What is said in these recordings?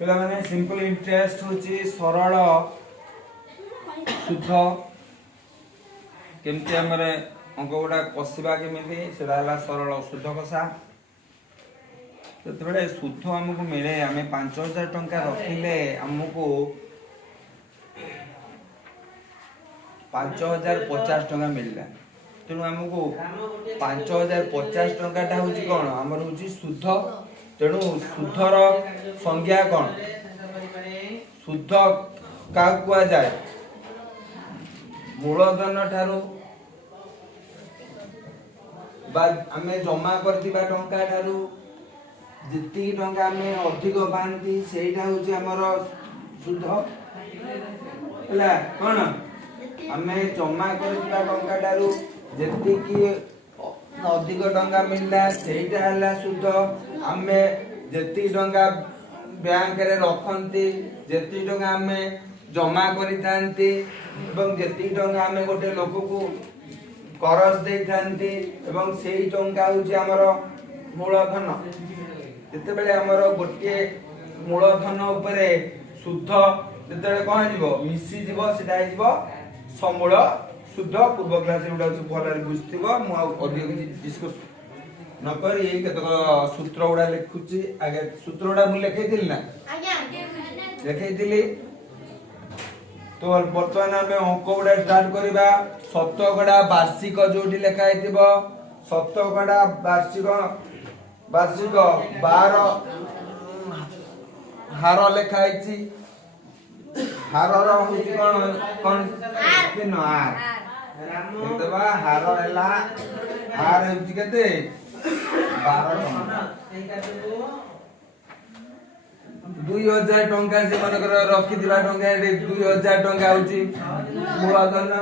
पिला माने simple interest होची सरल शुद्ध केमती हमरे अंक गुडा कसिबा केमिति सेला हला सरल शुद्ध कसा ततबेले शुद्ध हमको मिले हमें 5000 टंका रखिले हमको 5050 टंका मिलला तेणु हमको 5050 टंका टा होची कोन हमर होची शुद्ध तेणु शुद्धर संज्ञा कौन शुद्ध का कुआ जाए मूलधन ठारू आमे जमा करथिबा टंका ठारू जिति टंका आमे अधिक पांती सेटा होची हमर शुद्ध हला कोन आमे जमा करथिबा टंका ठारू जिति की अधिक टंका मिलला सेटा हला शुद्ध आमे जति टंका बैंक रे रखंती जति टंका आमे जमा करितांती एवं जति टंका आमे गोटे लोक को करज देइतांती एवं सेही टंका होची हमर मूलधन जते बेले हमर गोटे मूलधन ऊपर शुद्ध जते कोन जीवो मिसी जीवो सेटा जीवो समूल शुद्ध पूर्व क्लास रे उडा भलरे बुझथिबो मु अधिक डिस्कस नकर यही कतक सूत्र उडा लिखुची आगे सूत्र उडा मु लिखैथिल ना आज्ञा लिखैथिली तो वर्तमान हमें अंक उडा स्टार्ट करबा शतकड़ा वार्षिक जोटी लिखा हेतिबो शतकड़ा वार्षिक 12 हार लिखा हेची हार रो होची कोन किन आर एतबा हार हला हार होची केते 2000 टंका से मनकर रखि दिबा टंका 2000 टंका होची मूलधन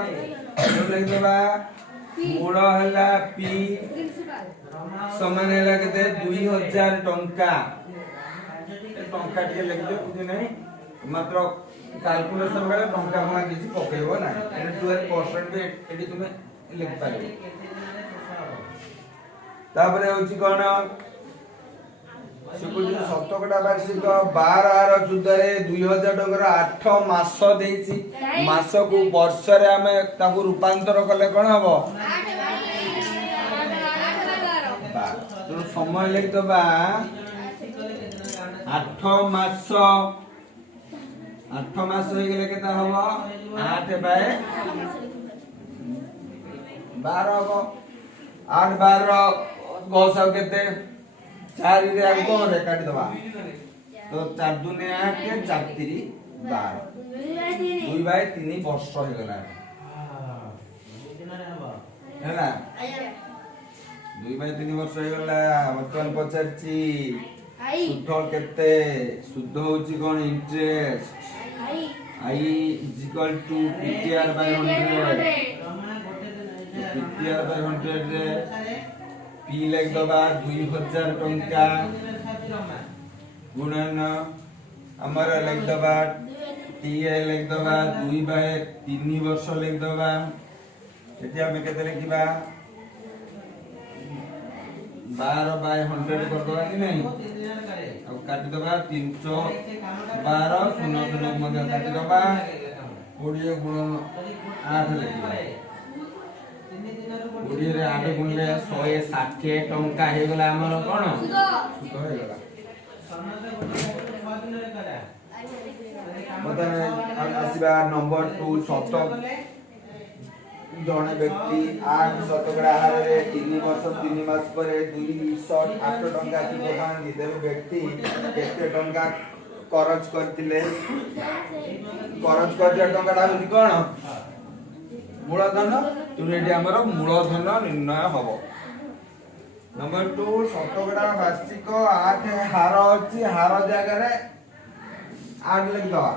लिख देबा मूल हला पी समान हला केते 2000 टंका टंका के लिख दे कुछ नहीं मात्र कैलकुलेशन बेले टंका कोना किसी पकेबो ना 12% पे एडी तुमे लिख पारे तापरे होची कोन सुकुजी शतकड़ा वार्षिक 12 हार जुदरे 2000 टंकर 8 मास देइची मास को वर्ष रे हमें ताकू रूपांतर करले कोन हबो 8 तो समय लिख दबा 8 मास हो गेले केता हबो 8 बाय 12 हबो 8 12 गौसा केते 4 रे आ कोन रे काट दबा तो 4 दुने 8 के 4 3 12 2 बाय 3 वर्ष हो गेला हैला 2 बाय 3 वर्ष हो गेला वर्तमान पचारची शुद्ध केते शुद्ध होची कोन interest I is equal to PTR by 100 PTR by 100 रे पी लिख दबा 2000 टंका गुणन हमर लिख दबा टी लिख दबा 2 बाय 3 वर्ष लिख दबा एति हम केते लिखिबा 12 बाय 100 कर दबा कि नहीं अब काट दबा 312 0 0 मध्य काट दबा 20 गुणन 8 लिखिबा 20 रे 8 गुणले 160 टंका हे गला हमर कोन सुतो हे गला बताने आसीबा नंबर 2 शतक जने व्यक्ति 8 शतकड़ा हार रे 3 वर्ष 3 मास पर 208 टंका की बहान दिदे व्यक्ति केते टंका खर्च करथिले खर्च करथिया टंका दा कोन मूलधन तुरेडी हमर मूलधन निर्णय हबो नंबर 2 शतकड़ा वार्षिक 8 हार अछि हार जगह रे 8 लिख दवा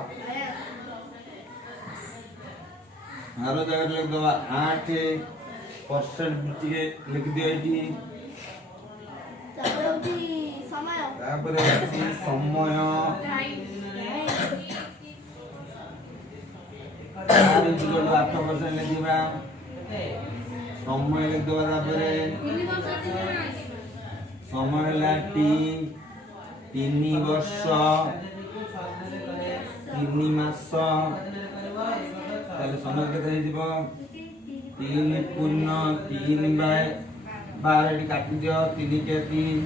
हार जगह लिख दवा 8% बिटिके लिख दियो एटी तापर समय इक्वल 8% लिखिबा समय लिख देबा तापरे समय ହେଲା टी 3 वर्ष 3 मास ताले समय केते हेजिबो 3 पूर्ण 3 बाय 12 टी काटी दियो 3 के 3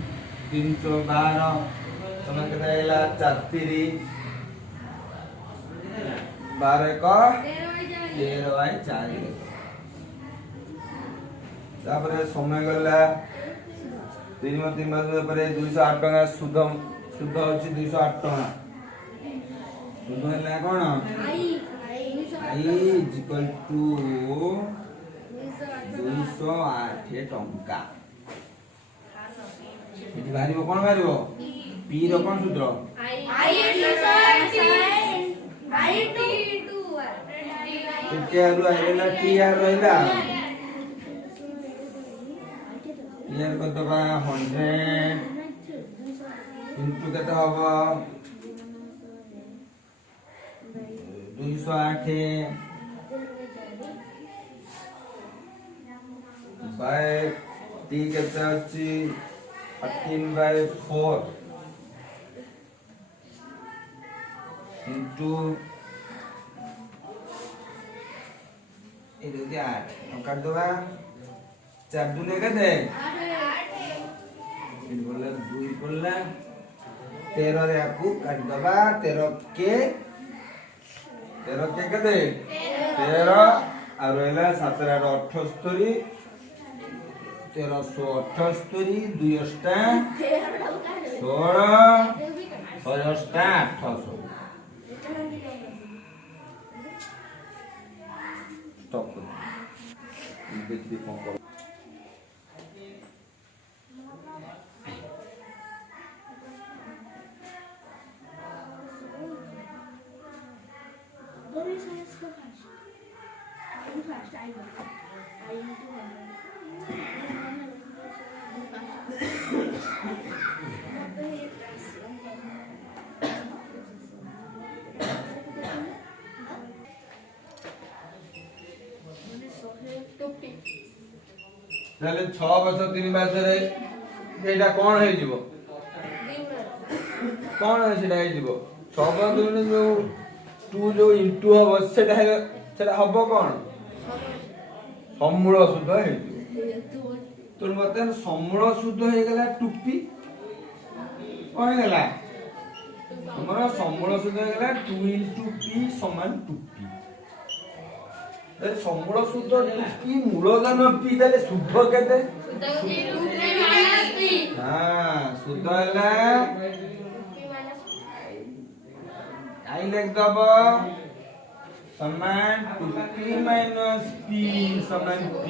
312 समय केते हैला 4 3 12 का 13 बाय 4 तापरे समय गला 3 मास पर 208 टका सुध सुध होची 208 टका सुध हैला कोन आई इज इक्वल टू 208 टका इति बारिबो कोन बारिबो पी रो कोन सूत्र आई 208 के आरु आइला टी आर रहला यार को दबा 100 इनटू केते होबो 208 बाय टी केते अछि 13/4 इनटू इदे 8 हम काट दबा 4 दुने केते 8 बोला 2 बोला 13 रे आकू काट दबा 13 के केते 13 आ रहला 7 8 78 1378 2 अष्टा 16 6 अष्टा 800 स्टॉप करो देखिए कौन करो তাহলে 6 বছর 3 মাসরে এইটা কোন হই যাব কোন সেটা হই যাব 6 বছর जो 2 जो इनटू হবো সেটা হবো কোন সমমূল শুদ্ধ হই যাব তোর মতে সমমূল শুদ্ধ হই গলা টুপি কোন গলা আমরা সমমূল শুদ্ধ হই গলা 2 * p = টুপি সমমূল শুদ্ধ টুপি মূলধন পি তাহলে শুদ্ধ কেতে হ্যাঁ শুদ্ধ হলা আই লিখ দব সমান 2p - p সমান p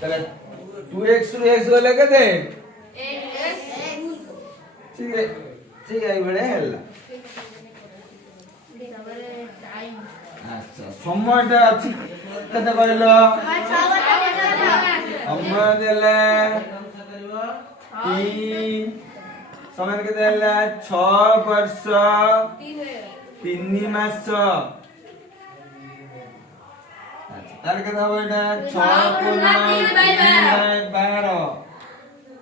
তাহলে 2x ରୁ x গলে কেতে ঠিক আছে ঠিক আছে বড় হলা আচ্ছা সময়টা আছে কত কইল সময় দেলে 3 সময় কেতে হলা 6 বর্ষ 3 মাস আচ্ছা তার কত হবে এটা 6 * 3/12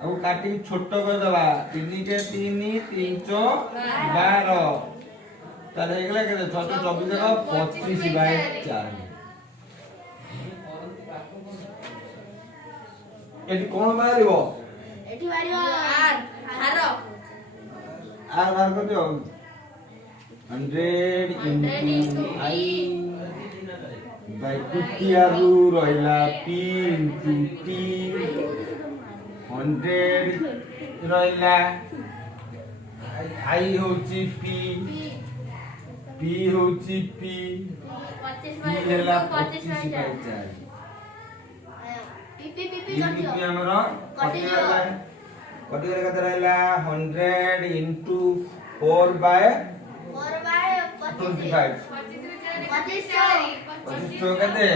ଆଉ କାଟି ଛୋଟ କରି ଦବା 3 के 3 3/12 তাহলে এগুলা কেতে 6 * 24 দেখো 25/4 এটি কোন মারিব এটি মারিব আর বার কত 100 into I by 50 আরু রইলা p into t 100 রইলা I হচ্ছে p p হচ্ছে p p ହେଲା 25/4 पी हमरा कटी गला केते रहला 100 into 4/25 25 केते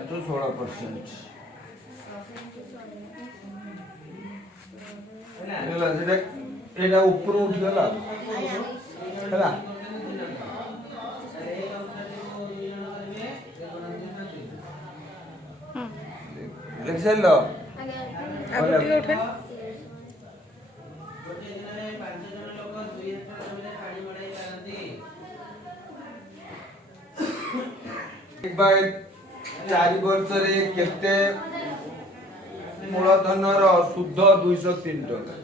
416% ହେଲା ସେଟା ଏଟା ଉପର ଉଠି ଗଲା ହେଲା ଲେଖିସାରିଲ चारि वर्षरे केते मूलधनर शुद्ध 203 टका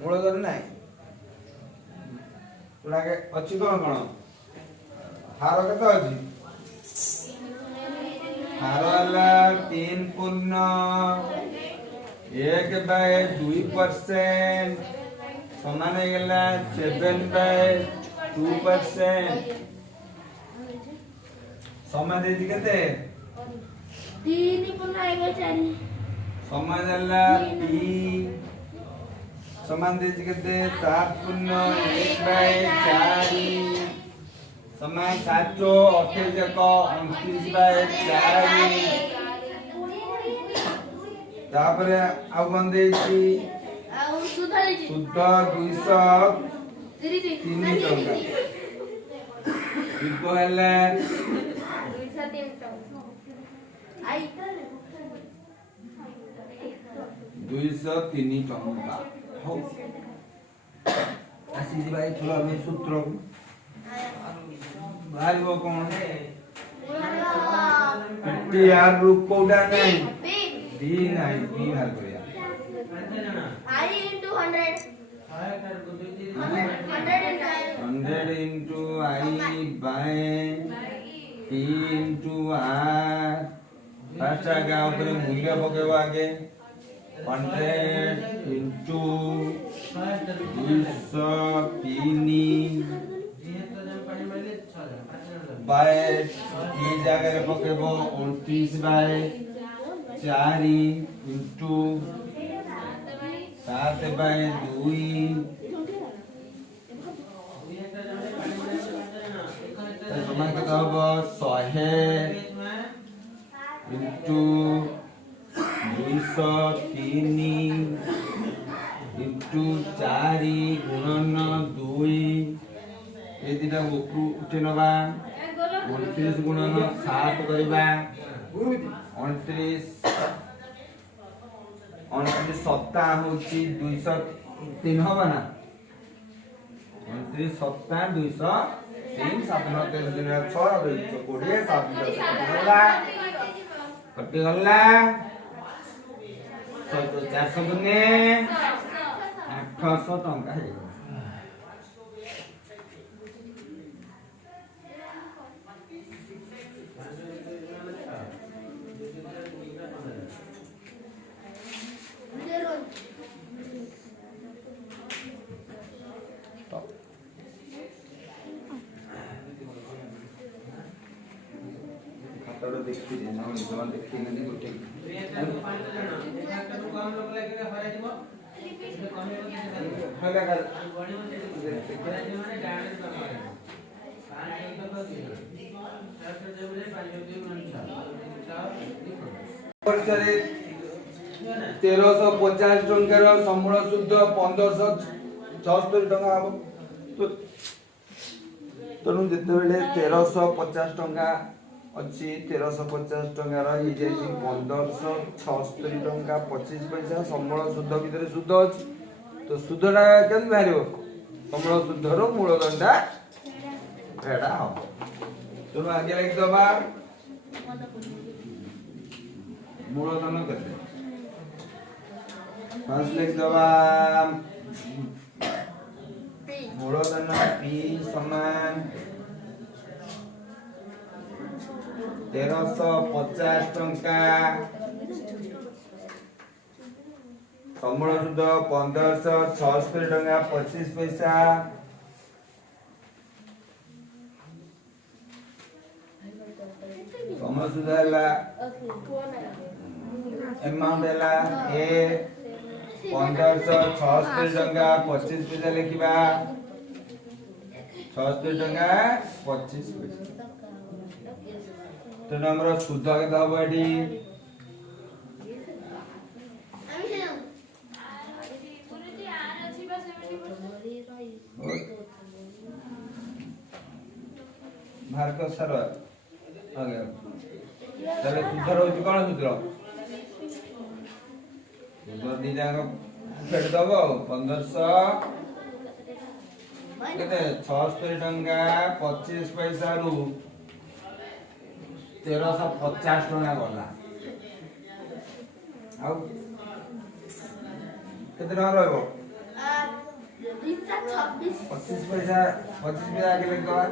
मूलधन नाही लागे अछि कोन कोन हार केते अछि हार वाला 3.1/2% समान है गेला 7/2% समय देती केते 3.1/4 समय देला p समान देती केते 7.1/4 समय 728/29/4 तापरे आ कोन देची शुद्ध शुद्ध 203 टका शुद्ध हेले 203 टका हो आसी भाई थोड़ा में सूत्र भाई वो कौन है यार रुक कोडा नहीं डी नहीं बी हल करिया I into 100 100 into I by T into R first आगे ऊपर मूल्य पकेबो आगे 100 into 203 by ये जगह पकेबो 29/4 into 7/2 समान केते हबो 100 into 203 into 4 गुणन 2 ए दिटा उठे नबा 29 गुणन 7 करबा 29 सप्ताह होची 203 हबा ना 29 सप्ताह 203 7 दिन 6 20 7 गला कटी गला 400 दुने 800 टंका हे खाताडो देखि दे ना जमा देखि नहीं गोटे हला कर वर्षरे 1350 टंकार संबळ शुद्ध 1576 टका हम तो तनु जते बेले 1350 टंका अच्छी 1350 टंकार ही जाई 1576 टंका 25 पैसा संबळ शुद्ध भीतर शुद्ध अछि तो शुद्धटा केन बारियो संबळ शुद्धर मूलधनटा एडा हो तो आगे लिख दबा मूलधन केते पांच लिख दबा मूलधन p समान 1350 टंका संबळ शुद्ध 1576 टंका 25 पैसा संबळ शुद्ध हला अमाउंट हला ए 1576 टंका 25 पैसा लिखिबा 76 टंका 25 पैसा तो नंबर शुद्ध केते हबो एडी भारत सर आगे ताले शुद्ध रहउची कोन सूत्र दिटा फेड दब 1500 केते 76 टंका 25 पैसा रु 1350 टंका गला आउ केते टंका रहबो 25 पैसा आगे लग दवा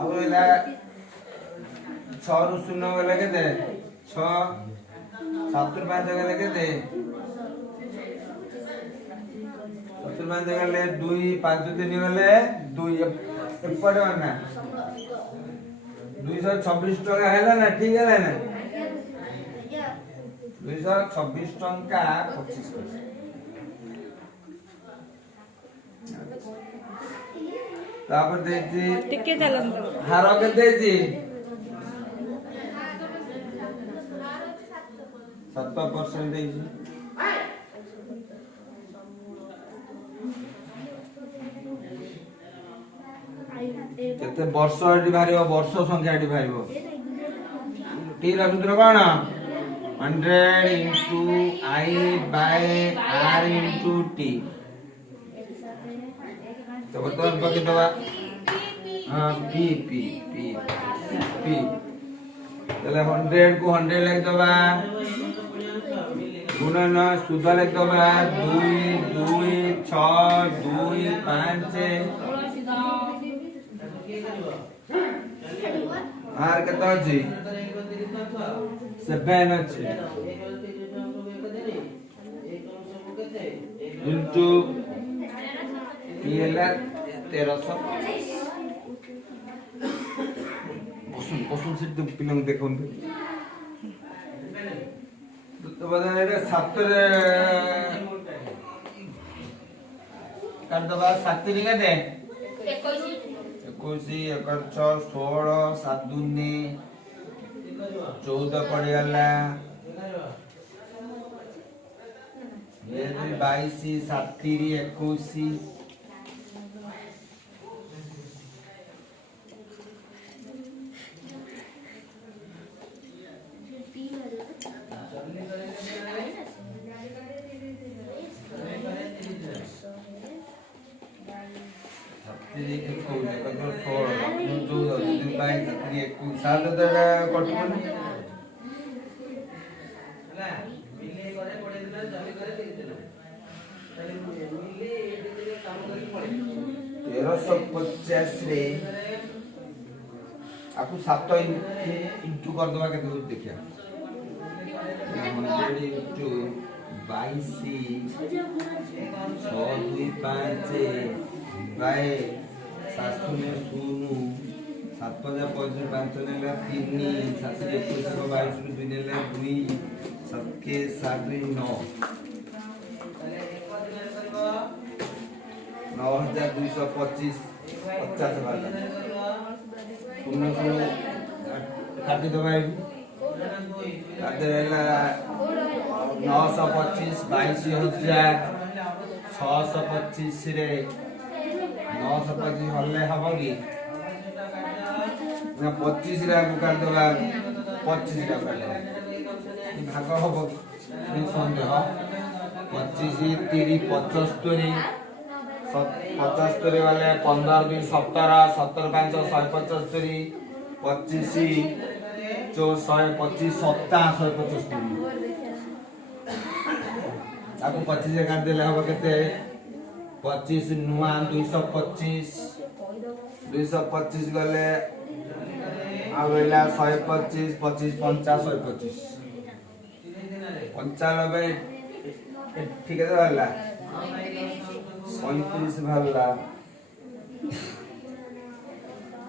आउ एला 6 रु 0 गले केते 6 7 रु 5 गले केते 7 रु 5 गले 2 5 3 गले 2 एपटे मारना 226 टका हैला ना ठीक है ना 226 टंका 25 पैसा तापर देती टिके चलन हार के देती 7% देती केते वर्ष एटी भारिबो वर्ष संख्या एटी भारिबो टी रा सूत्र कोन 100 into I by R into T तो बर्तमान बाकी दवा हां P P P P चले 100 को 100 लिख दवा गुणन सुध लिख दवा 2 2 6 2 5 आर केता अछि 7 अछि इनटू येला 1300 बसुन से तो पिलंग देखोन तो बदले रे 7 रे कर दबा 7 रे केते 21 एकर 6 16 7 दूनी 14 पड़ गला ये 22 7 21 आपको 7 इंटू कर दवा के देखिए 100 इंटू 22 6 2 5 बाय 7 0 7 5 5 नेला 3 7 21 22 2 नेला 2 7 के 7 9 9225 50 वाला तुमने को काटी दो भाई काटेला 925 22000 625 रे 925 हल्ले हबो की ना 25 रे को काट दवा 25 रे काट भाग हबो नहीं संदेह 25 30 75 75 वाले 15 2 17 17 5 175 25 जो 125 175 आपको 25 से काट देले हबो केते 25 नुआ 225 गले आवेला 125 25 50 125 95 ठीक है वाला 35 भाला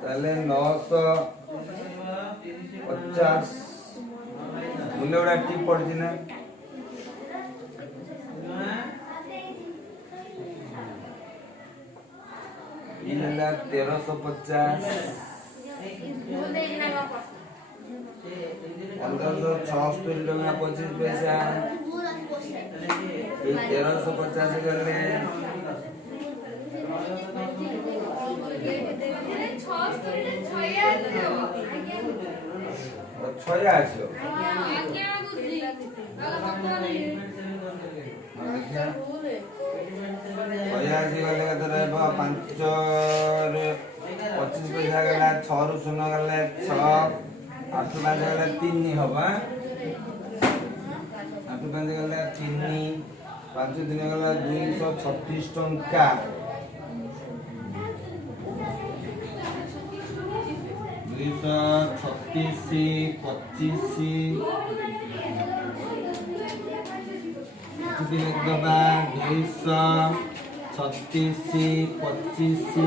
ताले 950 मुले उडा टी पड़छि ना इनला 1350 1576 टका 25 पैसा 1350 गले 6 6 ଛୟା ଆସିବ ଛୟା ଆସିଗଲେ କେତେ ରହିବ 5 ରେ 25 ପଇସା ଗଲା 6 ରୁ 0 ଗଲେ 6 8 ରୁ 5 ଗଲେ 3 ହବ 8 ରୁ 5 ଗଲେ 3 5 ଦିନ ଗଲା 236 ଟଙ୍କା 236 25 दिन दबा 236 25 7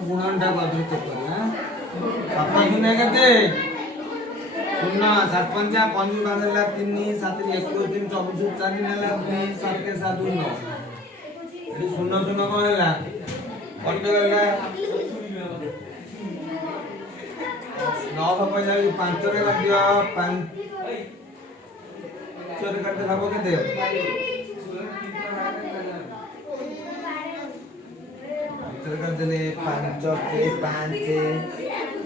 गुणनटा बदल चेक करना 7 गुणे केते 0 7 पंजा 5 बांधला 3 7 21 3 24 4 नेला 2 7 के 7 9 एडी 0 0 कोन हैला कट गला 9 पइसा 5 रे काटियो 5 रे काटे लाभ केते 5 करदेले 5 के 5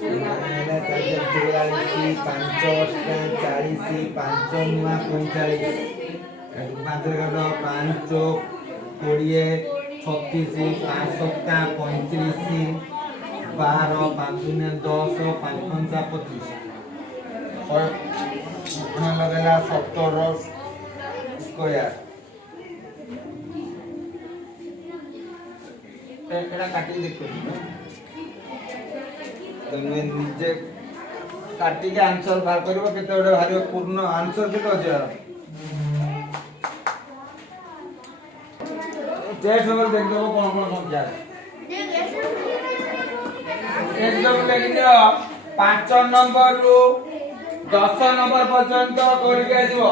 नाला 4 44 5 40 5 नुआ 45 5 रे काटो 5 20 36 5 7 35 12 5 10 5 5 25 लगेगा 17 स्क्वायर एटा काटी देखो तमे निजे काटी के आंसर बाहर करबो केते ओडे भारी पूर्ण आंसर केते अछि यार टेस्ट पेपर देख दो कोन कोन संख्या टेस्ट पेपर लेखि दियो 5 नंबर रु 10 नंबर पर्यंत करके आइबो